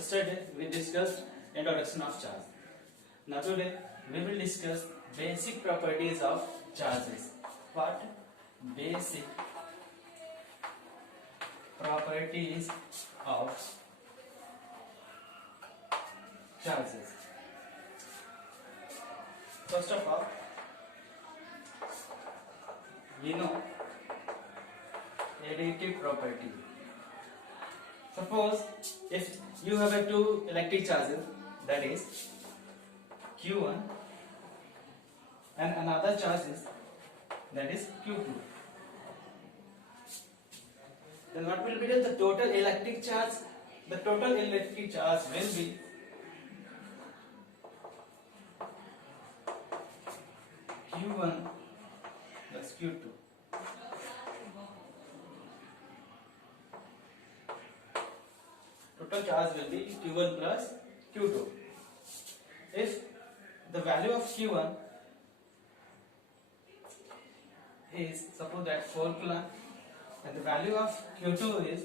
Yesterday we discussed introduction of charge. Now today we will discuss basic properties of charges. What? Basic properties of charges. First of all, we know additive property. Suppose if you have a two electric charges, that is Q1 and another charge is that is Q2, then what will be the total electric charge? The total electric charge will be Q1 plus Q2. Total charge will be Q1 plus Q2. If the value of Q1 is, suppose that 4 coulomb, and the value of Q2 is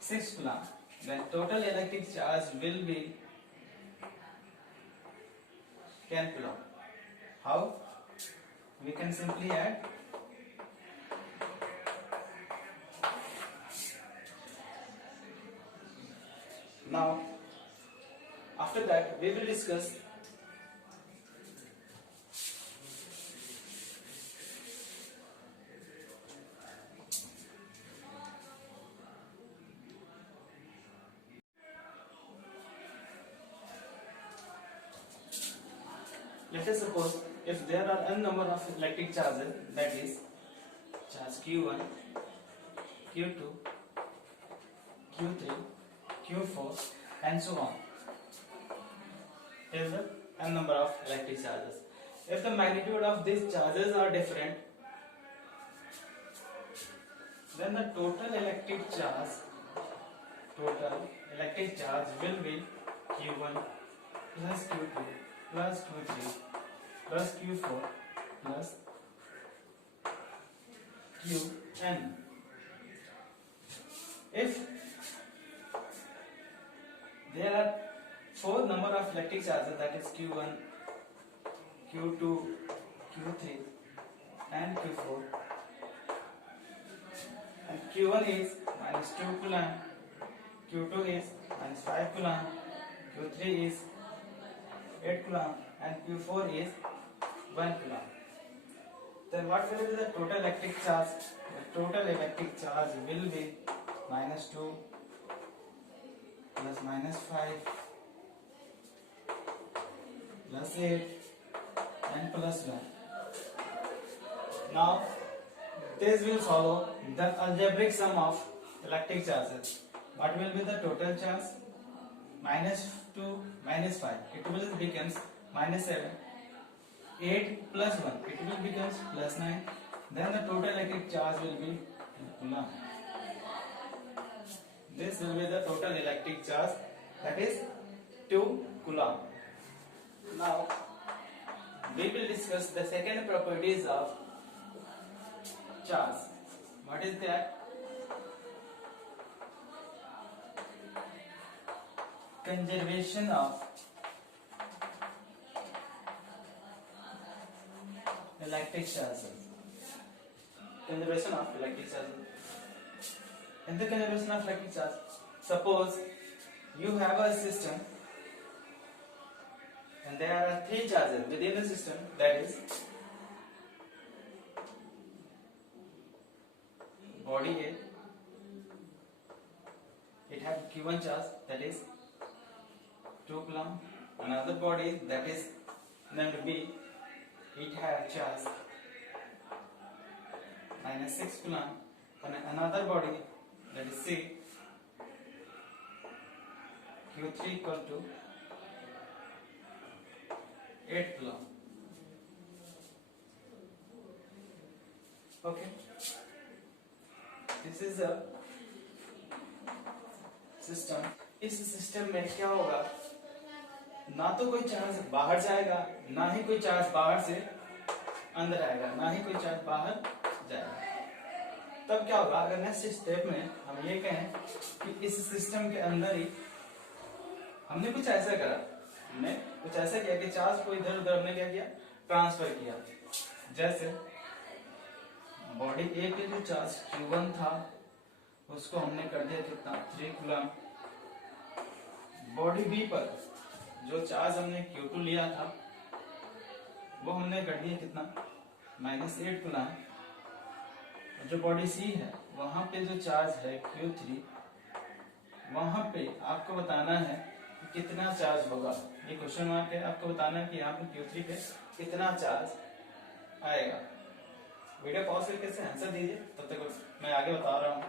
6 coulomb, then total electric charge will be 10 coulomb. How? We can simply add now. After that we will discuss let us suppose if there are n number of electric charges, that is charge Q1, Q2, Q3, Q4 and so on. Is the n number of electric charges. If the magnitude of these charges are different, then the total electric charge will be Q1 plus Q2 plus Q3 plus Q4 plus Qn. If there are four number of electric charges, that is Q1, Q2, Q3 and Q4, and Q1 is minus 2 coulomb, Q2 is minus 5 coulomb, Q3 is 8 coulomb and Q4 is 1 coulomb, then what will be the total electric charge? The total electric charge will be minus 2 plus minus 5 plus 8 and plus 1. Now this will follow the algebraic sum of electric charges. What will be the total charge? Minus 2 minus 5, it will becomes minus 7. 8 plus 1, it will becomes plus 9. Then the total electric charge will be 2 coulomb. This will be the total electric charge, that is 2 coulomb. Now we will discuss the second properties of charge. What is that? Conservation of electric charges. Conservation of electric charges. In the conservation of electric charge, suppose you have a system and there are three charges within the system, that is body A, it has Q1 charge, that is 2 coulomb. Another body, that is named B, it has charge minus 6 coulomb, and another body, that is C, Q3 equal to 8 coulomb. Okay, this is a system. इस system में क्या होगा, ना तो कोई charge बाहर जाएगा, ना ही कोई चार्ज बाहर से अंदर आएगा, ना ही कोई चार्ज बाहर जाएगा. तब क्या होगा, अगर नेक्स्ट स्टेप में हम ये कहें कि इस सिस्टम के अंदर ही हमने कुछ ऐसा करा, हमने कुछ ऐसा किया कि चार्ज को इधर उधर हमने क्या किया, ट्रांसफर किया। जैसे बॉडी ए पे जो चार्ज Q1 था उसको हमने कर दिया कितना, 3 कूलम। बॉडी बी पर जो चार्ज हमने Q2 लिया था वो हमने कर दिया कितना, -8 कूलम। जो बॉडी सी है वहां पे जो चार्ज है Q3, वहां पे आपको बताना है कि कितना चार्ज होगा। ये क्वेश्चन मार्क है, आपको बताना है कि यहाँ पे Q3 पे कितना चार्ज आएगा। वीडियो पॉज करके से आंसर दीजिए, तब तक मैं आगे बता रहा हूँ।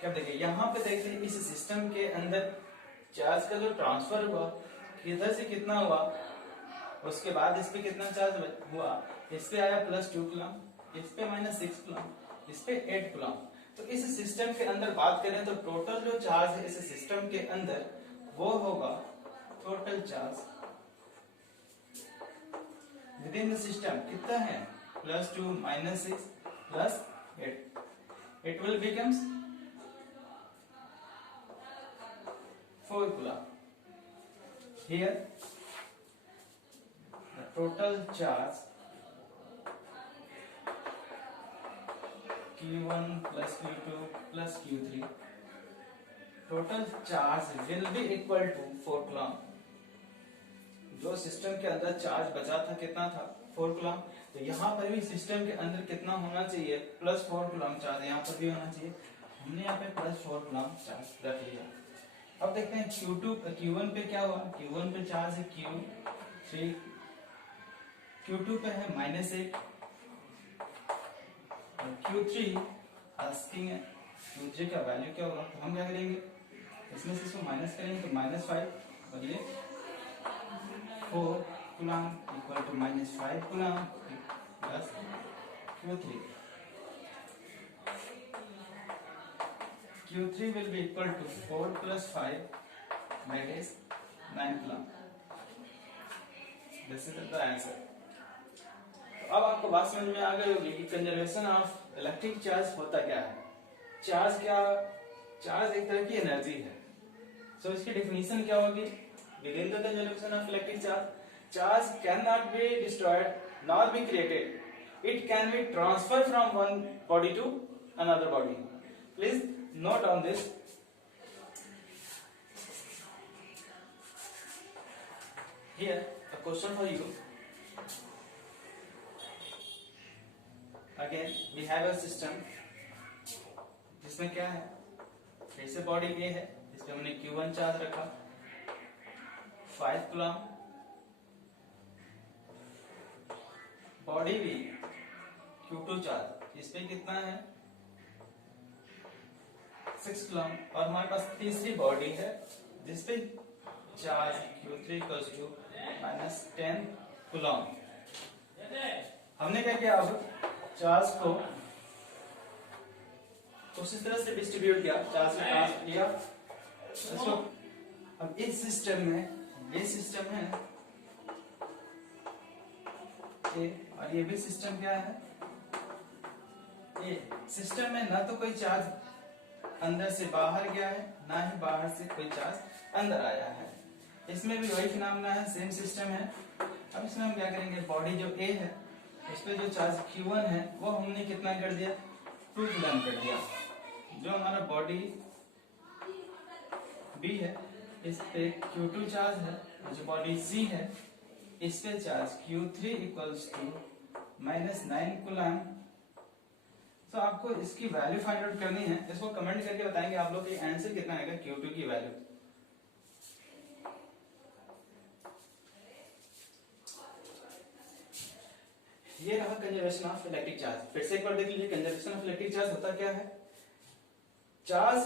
क्या देखिए यहाँ पे देखिए इस सिस्टम के अंदर चार्ज का जो ट्रांसफर हुआ किधर से कितना हुआ, उसके बाद इस पे कितना चार्ज हुआ, इस पे आया +2 कूलम, इस पे -6 कूलम, इस पे 8 कूलम। तो इस सिस्टम के अंदर बात करें तो टोटल जो चार्ज है इस सिस्टम के अंदर वो होगा, total charge with in the system कितना है, +2 -6 +8, it will becomes 4 coulomb. Here the total charge Q1 plus Q2 plus Q3, total charge will be equal to 4 coulomb. जो सिस्टम के अंदर चार्ज बचा था कितना था, 4 कूलम। तो यहाँ पर भी सिस्टम के अंदर कितना होना चाहिए, +4 कूलम चार्ज यहाँ पर भी होना चाहिए। हमने यहाँ पे +4 कूलम चार्ज रख लिया। अब देखते हैं Q1 पे क्या हुआ। Q1 पे चार्ज है Q3, Q2 पे है -8, Q3 आस्किंग है Q3 का वैल्यू क्या होगा। तो हम क्या करेंगे, इसमें से इसको माइनस करेंगे तो -5 और ये 4 coulomb equal to -5 coulomb plus Q3. Q3 will be equal to 4 plus 5, that is 9 coulomb. This is the answer. तो अब आपको बात समझ में आ गई होगी कि कंजर्वेशन ऑफ इलेक्ट्रिक चार्ज होता क्या है। चार्ज एक तरह की एनर्जी है। सो इसकी डेफिनेशन क्या होगी, within the conservation of electric charge can not be destroyed nor be created, it can be transfer from one body to another body. Please note on this. Here a question for you. Again we have a system जिसमें क्या है, जैसे body A है जिसमें हमने Q1 charge रखा 5 coulomb, body B Q2 charge इसमें कितना है 6 कूलम, और हमारे पास तीसरी बॉडी है जिसपे चार्ज Q3 -10 कूलम। हमने क्या किया, अब चार्ज को कुछ इस तरह से डिस्ट्रीब्यूट किया, चार्ज को ट्रांसफर किया इसको। अब इस सिस्टम में ये सिस्टम है ए, और ये भी सिस्टम क्या है ए। सिस्टम में ना तो कोई चार्ज अंदर से बाहर गया है, ना ही बाहर से कोई चार्ज अंदर आया है। इसमें भी वही फिनोमेना है, सेम सिस्टम है। अब इसमें हम क्या करेंगे, बॉडी जो A है उस पे जो चार्ज Q1 है वो हमने कितना कर दिया, 2 कूलम कर दिया। जो हमारा बॉडी B है इस पे Q2 चार्ज है, और जो बॉडी C है इस पे चार्ज Q3 -9 कूलम। तो आपको इसकी वैल्यू फाइंड आउट करनी है, इसको कमेंट करके बताएंगे आप लोग कि आंसर कितना आएगा Q2 की वैल्यू। ये रहा कंजर्वेशन ऑफ इलेक्ट्रिक चार्ज। फिर से एक बार देख लीजिए कंजर्वेशन ऑफ इलेक्ट्रिक चार्ज होता क्या है। Charge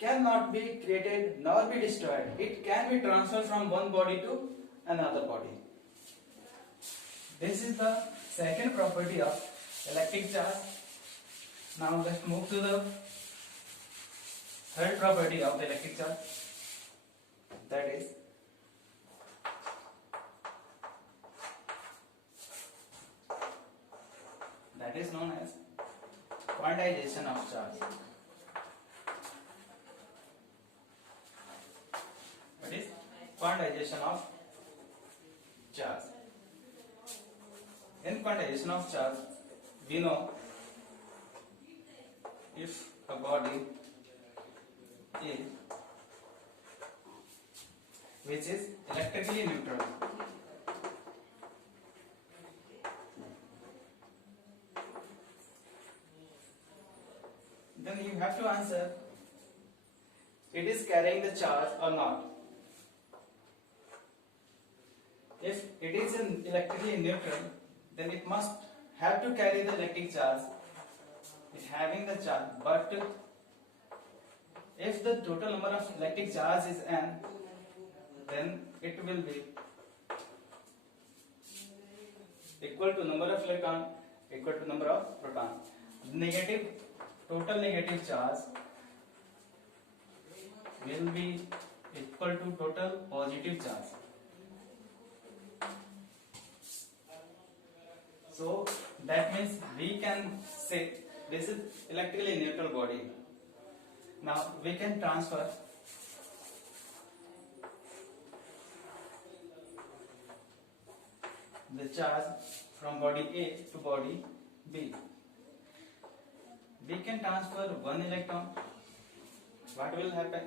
can not be created nor be destroyed, it can be transfer from one body to another body. This is the second property of electric charge. Now let's move to the third property of the electric charge, that is known as quantization of charge. quantization of charge. In quantization of charge, we know if a body A which is electrically neutral then you have to answer it is carrying the charge or not. If it is electrically neutral, then it must have to carry the electric charge, it having the charge. But if the total number of electric charge is n, then it will be equal to number of electron equal to number of proton. Total negative charge will be equal to total positive charge. So that means we can say this is electrically neutral body. Now we can transfer the charge from body A to body B. We can transfer one electron. What will happen?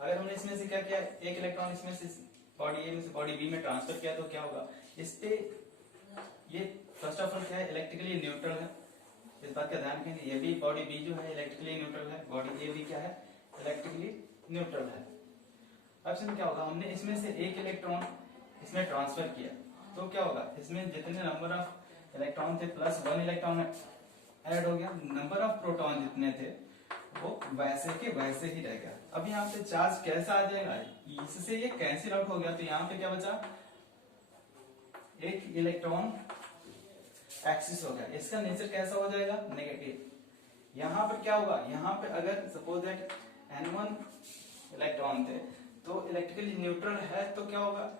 अगर हमने इसमें से क्या किया, एक electron इसमें से body ए में से बॉडी बी में ट्रांसफर किया तो क्या होगा, इस पे ये फर्स्ट ऑफ ऑल क्या है, इलेक्ट्रिकली न्यूट्रल है. इस बात का ध्यान रखें, ये भी बॉडी बी जो है इलेक्ट्रिकली न्यूट्रल है, बॉडी ए भी क्या है, इलेक्ट्रिकली न्यूट्रल है. अब इसमें क्या होगा, हमने इसमें से एक इलेक्ट्रॉन इसमें ट्रांसफर किया तो क्या होगा, इसमें जितने नंबर ऑफ इलेक्ट्रॉन थे प्लस वन इलेक्ट्रॉन ऐड हो गया, नंबर ऑफ प्रोटॉन जितने थे वो वैसे के वैसे ही रह गया. अब यहाँ पे चार्ज कैसा आ जाएगा, इससे ये कैंसिल आउट हो गया तो यहाँ पे क्या बचा, एक इलेक्ट्रॉन एक्सिस हो गया. इसका नेचर कैसा हो जाएगा, नेगेटिव. यहाँ पर क्या होगा, यहाँ पे अगर सपोज दैट n1 इलेक्ट्रॉन थे तो इलेक्ट्रिकली न्यूट्रल है तो क्या होगा,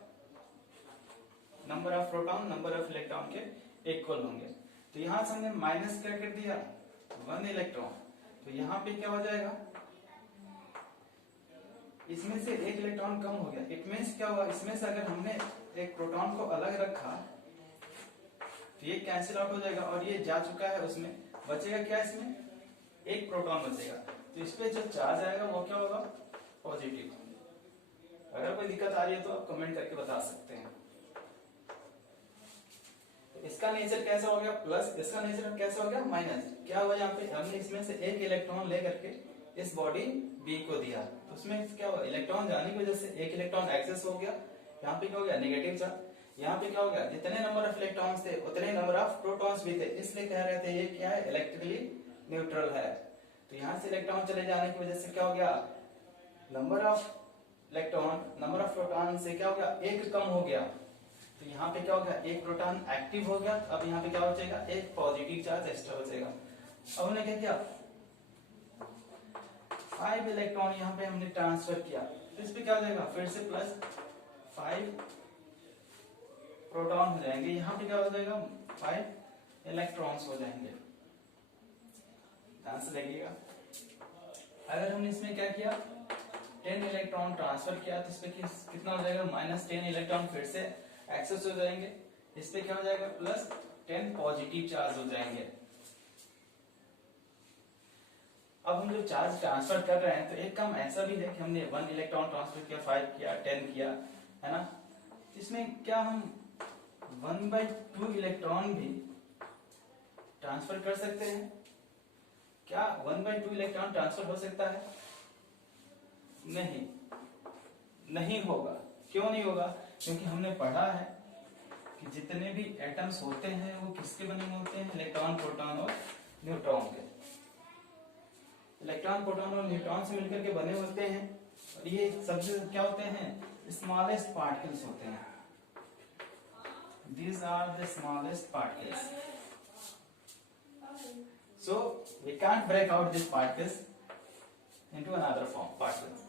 number of proton number of electron के इक्वल होंगे. तो यहां से हमने माइनस क्या कर दिया, वन इलेक्ट्रॉन, तो यहाँ पे क्या हो जाएगा, इसमें से एक इलेक्ट्रॉन कम हो गया. इट मींस क्या हुआ, इसमें से अगर हमने एक प्रोटॉन को अलग रखा तो ये कैंसिल आउट हो जाएगा और ये जा चुका है, उसमें बचेगा क्या, इसमें एक प्रोटॉन बचेगा. तो इस पे जो चार्ज आएगा वो क्या होगा, पॉजिटिव. अगर कोई दिक्कत आ रही है तो आप कमेंट करके बता सकते हैं. इसका नेचर कैसा हो गया प्लस, इसका नेचर कैसा हो गया माइनस. क्या हुआ, यहाँ पे हमने इसमें से एक इलेक्ट्रॉन ले करके इस बॉडी बी को दिया तो उसमें क्या हुआ, इलेक्ट्रॉन जाने की वजह से एक इलेक्ट्रॉन एक्सेस हो गया. यहाँ पे क्या हो गया, नेगेटिव चार्ज. यहाँ पे क्या हो गया, जितने नंबर ऑफ इलेक्ट्रॉन्स थे उतने नंबर ऑफ प्रोटॉन्स भी थे, इसलिए कह रहे थे ये क्या है, इलेक्ट्रिकली न्यूट्रल है. तो यहाँ से इलेक्ट्रॉन चले जाने की वजह से क्या हो गया, number of electron number of proton से क्या हो गया, एक कम हो गया. तो यहाँ पे क्या हो गया, एक प्रोटॉन एक्टिव हो गया. अब यहाँ पे क्या बचेगा, एक पॉजिटिव चार्ज एक्स्ट्रा बचेगा. अब हमने क्या किया, 5 इलेक्ट्रॉन यहाँ पे हमने ट्रांसफर किया तो इस पे क्या हो जाएगा, फिर से प्लस 5 प्रोटॉन हो जाएंगे. यहाँ पे क्या हो जाएगा, 5 इलेक्ट्रॉन्स हो जाएंगे. ध्यान से देखिएगा, अगर हमने इसमें क्या किया, 10 इलेक्ट्रॉन ट्रांसफर किया तो इस पे कितना हो जाएगा, -10 इलेक्ट्रॉन फिर से एक्सेस हो जाएंगे. इस पे क्या हो जाएगा, +10 पॉजिटिव चार्ज हो जाएंगे. अब हम जो चार्ज ट्रांसफर कर रहे हैं तो एक काम ऐसा भी है कि हमने 1 इलेक्ट्रॉन ट्रांसफर किया, 5 किया, 10 किया, है ना. इसमें क्या हम 1/2 इलेक्ट्रॉन भी ट्रांसफर कर सकते हैं. क्या 1/2 इलेक्ट्रॉन ट्रांसफर हो सकता है, नहीं होगा. क्यों नहीं होगा, क्योंकि हमने पढ़ा है कि जितने भी एटम्स होते हैं वो किसके बने होते हैं, इलेक्ट्रॉन प्रोटॉन और न्यूट्रॉन के. इलेक्ट्रॉन प्रोटॉन और न्यूट्रॉन से मिलकर के बने होते हैं और ये सबसे क्या होते हैं, स्मॉलेस्ट पार्टिकल्स होते हैं. These are the smallest particles. So we can't break out these particles into another form particles.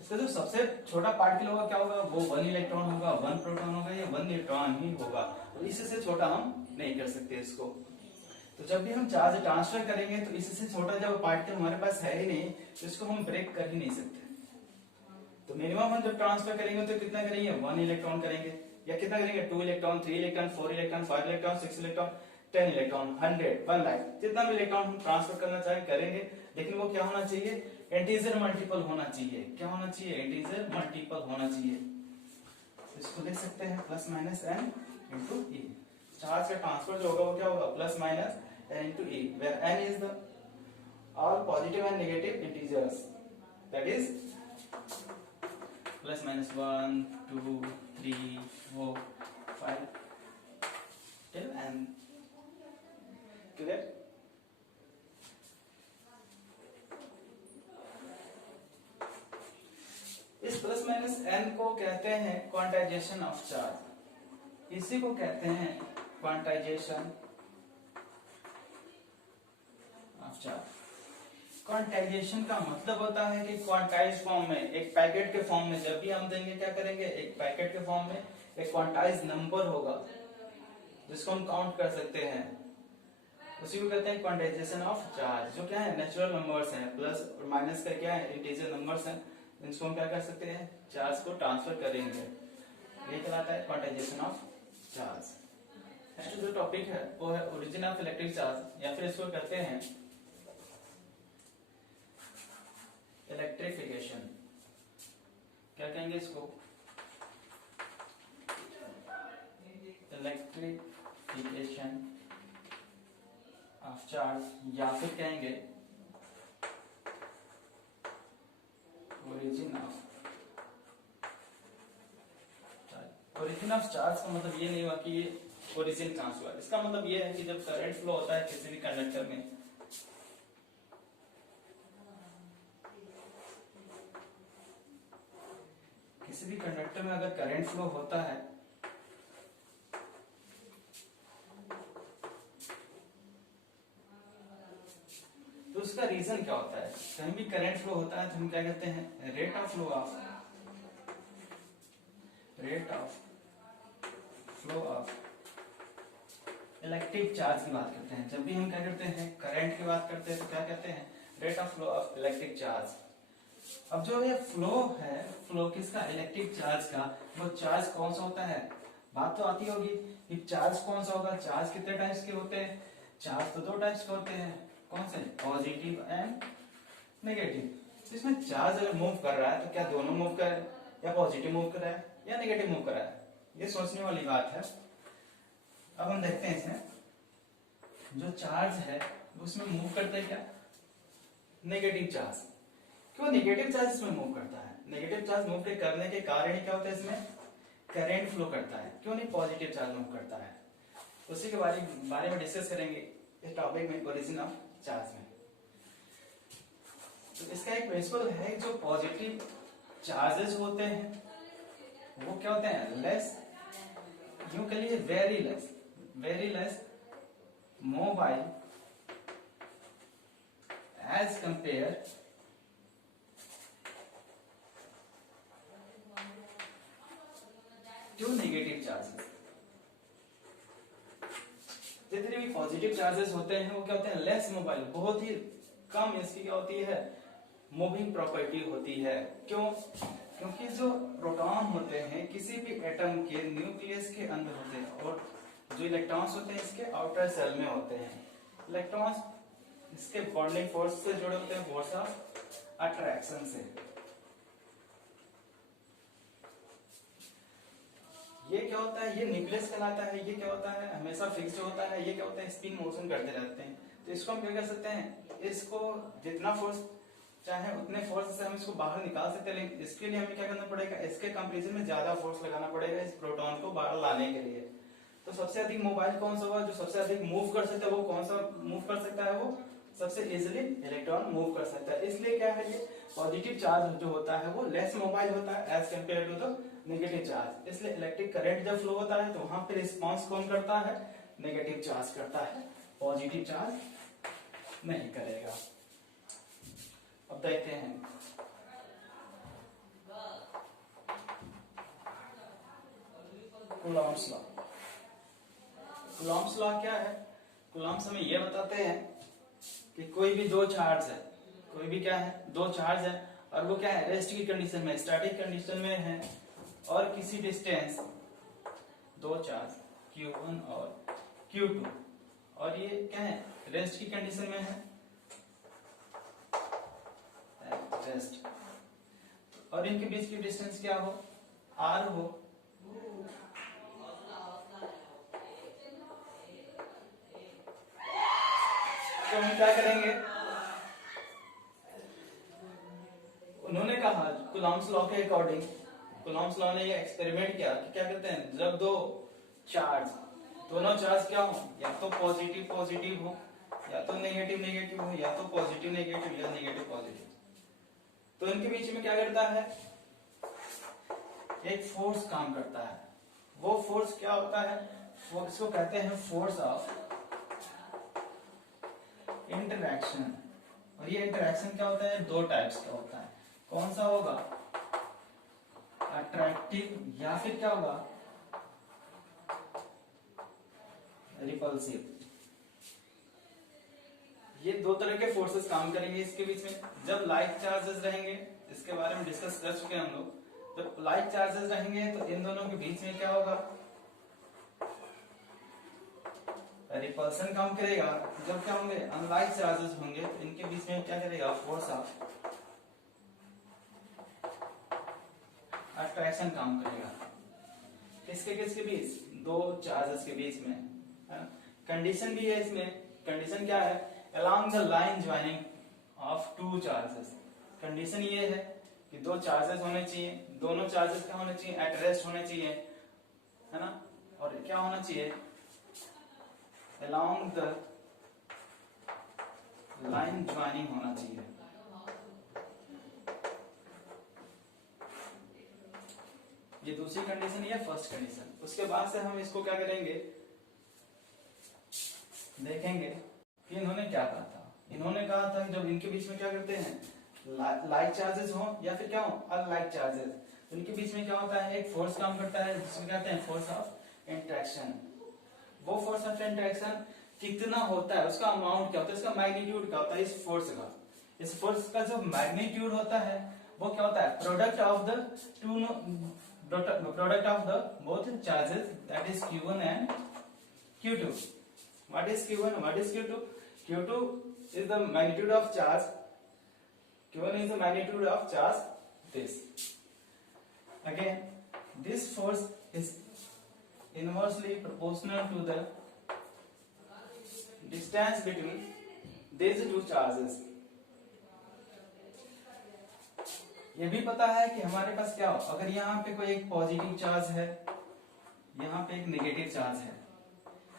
इसका जो सबसे छोटा पार्टिकल होगा क्या होगा, वो 1 इलेक्ट्रॉन होगा, 1 प्रोटॉन होगा या 1 न्यूट्रॉन ही होगा. तो इससे छोटा हम नहीं कर सकते इसको. तो जब भी हम चार्ज ट्रांसफर करेंगे तो इससे छोटा जब पार्टिकल हमारे पास है ही नहीं तो इसको हम ब्रेक कर ही नहीं सकते. तो मिनिमम हम जब ट्रांसफर करेंगे तो कितना करेंगे, 1 इलेक्ट्रॉन करेंगे, या कितना करेंगे, 2 electron, 3 electron, 4 electron, 5 electron, 6 electron, 10 electron, 100, 1 lakh, जितना भी इलेक्ट्रॉन हम ट्रांसफर करना चाहे करेंगे, लेकिन वो क्या होना चाहिए, इंटीजर मल्टीपल होना चाहिए। क्या होना चाहिए, इंटीजर मल्टीपल होना चाहिए। इसको देख सकते हैं plus minus n into e. Charge का ट्रांसफर जो होगा वो क्या होगा, plus minus n into e, where n is the all positive and negative integers, that is plus minus 1 2 3 4 5 till n. Clear? इस प्लस माइनस n को कहते हैं क्वांटाइजेशन ऑफ चार्ज। इसी को कहते हैं क्वांटाइजेशन ऑफ चार्ज। क्वांटाइजेशन का मतलब होता है कि क्वांटाइज फॉर्म में, एक पैकेट के फॉर्म में जब भी हम देंगे, क्या करेंगे, एक पैकेट के फॉर्म में एक क्वांटाइज नंबर होगा जिसको हम काउंट कर सकते हैं, उसी को कहते हैं क्वांटाइजेशन ऑफ चार्ज। जो क्या है, नेचुरल नंबर्स हैं, प्लस और माइनस का क्या है, इंटीजर नंबर्स हैं, इनको हम क्या कर सकते हैं, चार्ज को ट्रांसफर करेंगे, ये कहलाता है क्वांटाइजेशन ऑफ चार्ज। नेक्स्ट जो टॉपिक है वो है ओरिजिन ऑफ इलेक्ट्रिक चार्ज, या फिर इसको कहते हैं इलेक्ट्रिफिकेशन। क्या कहेंगे इसको, इलेक्ट्रिफिकेशन ऑफ चार्ज, या फिर कहेंगे origin of charge. Origin of charge का मतलब ये नहीं हुआ कि ये ओरिजिन कहां से हुआ, इसका मतलब ये है कि जब करंट फ्लो होता है किसी भी कंडक्टर में, किसी भी कंडक्टर में अगर करंट फ्लो होता है तो उसका रीजन क्या होता है। कहीं भी करंट फ्लो होता है तो हम क्या कहते हैं, rate of flow of electric charge की बात करते हैं। जब भी हम क्या करते हैं, करंट की बात करते हैं तो क्या कहते हैं, rate of flow of electric charge. अब जो ये फ्लो है, फ्लो किसका, इलेक्ट्रिक चार्ज का, वो चार्ज कौन सा होता है, बात तो आती होगी कि चार्ज कौन सा होगा। चार्ज कितने टाइप्स के होते हैं, चार्ज तो 2 टाइप्स के होते हैं, कौन से, पॉजिटिव एंड नेगेटिव। इसमें चार्ज अगर मूव कर रहा है तो क्या दोनों मूव कर रहे हैं, या पॉजिटिव मूव कर रहा है या नेगेटिव मूव कर रहा है, ये सोचने वाली बात है। अब हम देखते हैं इसमें जो चार्ज है उसमें मूव करता है क्या, नेगेटिव चार्ज। क्यों नेगेटिव चार्ज इसमें मूव करता है, नेगेटिव चार्ज मूव करने के कारण क्या होता है, इसमें करंट फ्लो करता है, क्यों नहीं पॉजिटिव चार्ज मूव करता है। उसी के बारे में डिस्कस करेंगे इस टॉपिक में, ओरिजिन ऑफ चार्ज में। तो इसका एक प्रिंसिपल है, जो पॉजिटिव चार्जेस होते हैं वो क्या होते हैं, लेस, यूं कह लीजिए very less mobile as compare to negative charges. जितने भी पॉजिटिव चार्जेस होते हैं वो क्या होते हैं, लेस मोबाइल, बहुत ही कम इसकी क्या होती है, मूविंग प्रॉपर्टी होती है। क्यों, क्योंकि जो प्रोटॉन होते हैं किसी भी एटम के न्यूक्लियस के अंदर होते हैं, और जो इलेक्ट्रॉन्स होते हैं इसके आउटर सेल में होते हैं। इलेक्ट्रॉन्स इसके बॉन्डिंग फोर्स से जुड़े होते हैं, फोर्स ऑफ अट्रैक्शन से। ये क्या होता है, ये न्यूक्लियस कहलाता है। ये क्या होता है, हमेशा फिक्स्ड होता है। ये क्या होता है, स्पिन मोशन करते रहते हैं। तो इसको हम क्या कर सकते हैं, इसको जितना फोर्स चाहे उतने फोर्स से हम इसको बाहर निकाल सकते हैं, लेकिन इसके लिए हमें क्या करना पड़ेगा, इसके कंपैरिजन में ज्यादा फोर्स लगाना पड़ेगा इस प्रोटॉन को बाहर लाने के लिए। तो सबसे अधिक मोबाइल कौन सा होगा, जो सबसे अधिक मूव कर सकता है, वो कौन सा मूव कर सकता है, वो सबसे इजीली इलेक्ट्रॉन मूव कर सकता है। इसलिए क्या है, ये पॉजिटिव चार्ज जो होता है वो लेस मोबाइल होता है as compare to the negative charge. इसलिए इलेक्ट्रिक करंट जब फ्लो होता है तो वहां पे रिस्पॉन्स कौन करता है, नेगेटिव चार्ज करता है, पॉजिटिव चार्ज नहीं करेगा। अब देखते हैं कूलॉम्स लॉ। कूलॉम्स लॉ क्या है, कूलॉम्स हमें यह बताते हैं कि कोई भी दो चार्ज है, कोई भी क्या है, दो चार्ज है, और वो क्या है, रेस्ट की कंडीशन में, स्टैटिक कंडीशन में है, और किसी डिस्टेंस दो चार्ज Q1 और Q2, और ये क्या है, रेस्ट की कंडीशन में है, रेस्ट, और इनके बीच की डिस्टेंस क्या हो, R हो। तो हम क्या करेंगे, उन्होंने कहा कूलॉम्स लॉ के अकॉर्डिंग, कूलॉम्स लॉ ने ये एक्सपेरिमेंट किया कि क्या करते हैं, जब दो चार्ज, दोनों चार्ज क्या हो, या तो पॉजिटिव पॉजिटिव हो, या तो नेगेटिव नेगेटिव हो, या तो पॉजिटिव नेगेटिव या नेगेटिव पॉजिटिव, तो इनके बीच में क्या करता है, एक फोर्स काम करता है। वो फोर्स क्या होता है, फोर्स को कहते हैं फोर्स ऑफ इंटरैक्शन। और ये इंटरैक्शन क्या होता है, दो टाइप्स का होता है। कौन सा होगा, अट्रैक्टिव, या फिर क्या होगा, रिपल्सिव। ये दो तरह के फोर्सेस काम करेंगे इसके बीच में। जब लाइक चार्जेस रहेंगे, इसके बारे में डिस्कस कर चुके हैं हम लोग, जब लाइक चार्जेस रहेंगे तो इन दोनों के बीच में क्या होगा, रिपल्सन काम करेगा। जब क्या होंगे, अनलाइक चार्जेस होंगे तो इनके बीच में क्या करेगा, फोर्स ऑफ अट्रैक्शन काम करेगा। किसके किसके बीच, दो चार्जेस के बीच में। कंडीशन भी है इसमें, कंडीशन क्या है, along the line joining of two charges। Condition ये है कि दो चार्जेस होने चाहिए, दोनों चार्जेस क्या होने चाहिए, एट रेस्ट होने चाहिए, है ना, और क्या होना चाहिए, along the line joining होना चाहिए। ये दूसरी कंडीशन है, फर्स्ट कंडीशन। उसके बाद से हम इसको क्या करेंगे, देखेंगे कि इन्होंने क्या कहा था। इन्होंने कहा था कि जब इनके बीच में क्या करते हैं, लाइक चार्जेस हो या फिर क्या हो, अनलाइक चार्जेस, तो इनके बीच में क्या होता है, एक फोर्स काम करता है जिसको कहते हैं फोर्स ऑफ इंटरेक्शन। वो फोर्स ऑफ इंटरेक्शन कितना होता है, उसका अमाउंट क्या होता है, उसका मैग्नीट्यूड क्या होता है इस फोर्स का। इस फोर्स का जो मैग्नीट्यूड होता है वो क्या होता है, product of the two, product of the both charges, that is Q1 and Q2। What is Q1? What is Q2? Q2 is the magnitude of charge. Q1 is the magnitude of charge. This. Again, this force is inversely proportional to the distance between these two charges. ये भी पता है कि हमारे पास क्या हो, अगर यहाँ पे कोई एक पॉजिटिव चार्ज है, यहाँ पे एक नेगेटिव चार्ज है,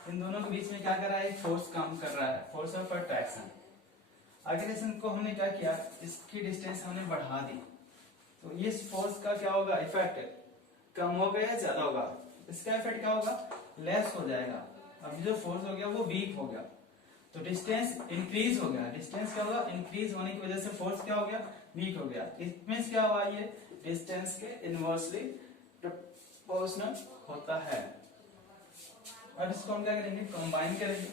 इन दोनों के बीच में क्या कर रहा है, एक फोर्स काम कर रहा है, फोर्स ऑफ अट्रैक्शन। अगर इसको हमने क्या किया, इसकी डिस्टेंस हमने बढ़ा दी, तो इस फोर्स का क्या होगा, इफेक्ट कम हो गया या ज्यादा होगा, इसका इफेक्ट क्या होगा, लेस हो जाएगा। अब जो फोर्स हो गया वो वीक हो गया, तो डिस्टेंस इंक्रीज हो गया। डिस्टेंस क्या होगा, इंक्रीज होने की वजह से फोर्स क्या हो गया, वीक हो गया। इट मींस क्या हुआ, ये डिस्टेंस के इनवर्सली प्रोपोर्शनल होता है। और इसको हम क्या करेंगे, कंबाइन करेंगे।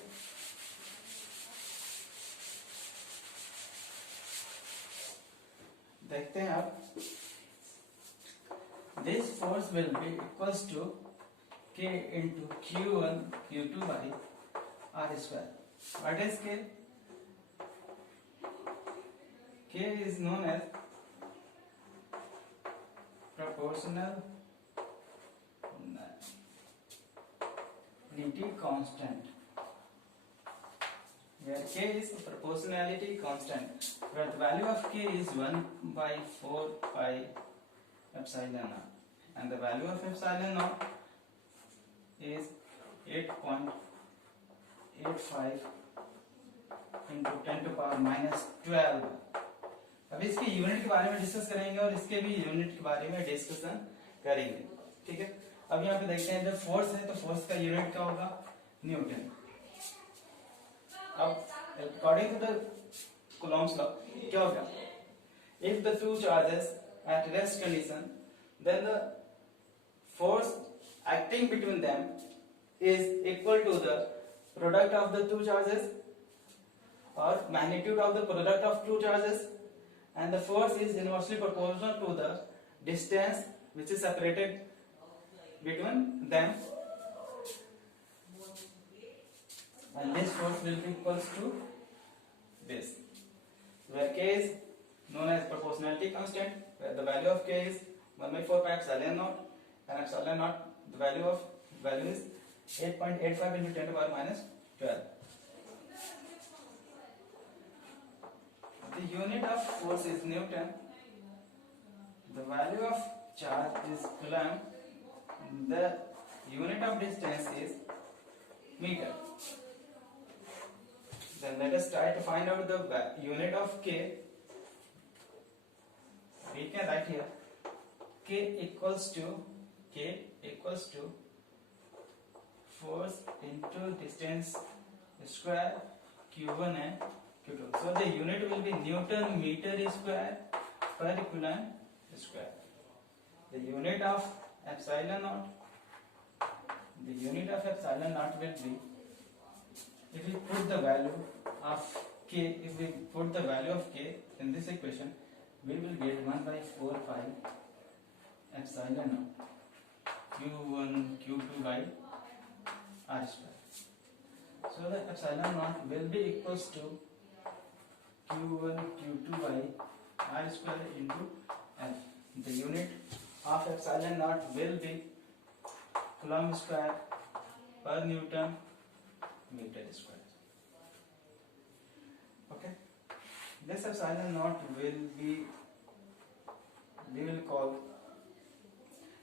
देखते हैं आप, this force will be equals to K into Q1 Q2 by R square. What is K? K is known as proportionality constant, where K is proportionality constant, where the value of K is 1 by 4 pi epsilon naught, and the value of epsilon naught is 8.85 into 10 to power minus 12। अब इसके unit के बारे में discuss करेंगे और इसके भी unit के बारे में डिस्कशन करेंगे, ठीक है। अब यहाँ पे देखते हैं, जब फोर्स है तो फोर्स का यूनिट क्या होगा, न्यूटन। अब according to the Coulomb's law क्या होगा, if the two charges at rest condition, then the force acting between them is equal to the product of the two charges or magnitude of the product of two charges and the force is inversely proportional to the distance which is separated between them, and this force will be equals to this, where k is known as proportionality constant, where the value of k is 1 by 4 pi epsilon naught, and epsilon naught the value is 8.85 into 10 to the power minus 12. The unit of force is Newton, the value of charge is coulomb, the unit of distance is meter. Then let us try to find out the unit of k. We can write here k equals to force into distance square q1 and q2. So the unit will be Newton meter square per coulomb square. The unit of epsilon naught will be, if we put the value of k in this equation, we will get 1 by 4 pi epsilon naught q1 q2 by r square. So the epsilon naught will be equals to q1 q2 by r square into f. The unit of epsilon naught will be coulomb square per Newton meter square. Okay, this epsilon naught we will call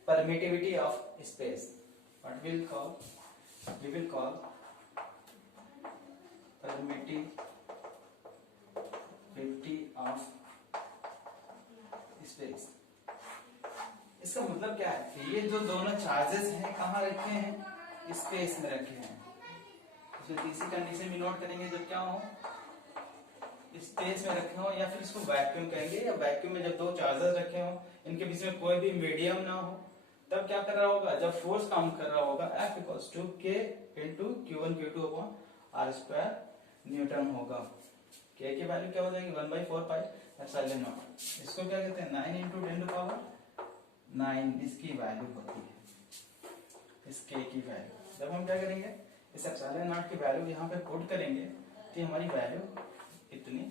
permittivity of space. What we will call permittivity of space. इसका मतलब क्या है कि ये जो दोनों charges हैं कहाँ रखे हैं, स्पेस में रखे हैं. इसमें तीसरी कंडीशन भी नोट करेंगे, जब क्या हो स्पेस में रखे हो, या फिर इसको वैक्यूम कहेंगे, या वैक्यूम में जब दो चार्जेस रखे हो, इनके बीच में कोई भी मीडियम ना हो, तब क्या कर रहा होगा, जब फोर्स काम कर रहा होगा F equals to K into Q1 Q2 upon R square newton होगा. K की वैल्यू क्या हो जाएगी 1 by 4 पाई एप्सिलॉन नॉट. इसको क्या कहते हैं 9 इंटू 10 टू पावर 9 इसकी वैल्यू होती है, इस K की वैल्यू. जब हम क्या करेंगे इस एप्सिलॉन नॉट की वैल्यू यहाँ पे पुट करेंगे तो हमारी वैल्यू इतनी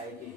आएगी.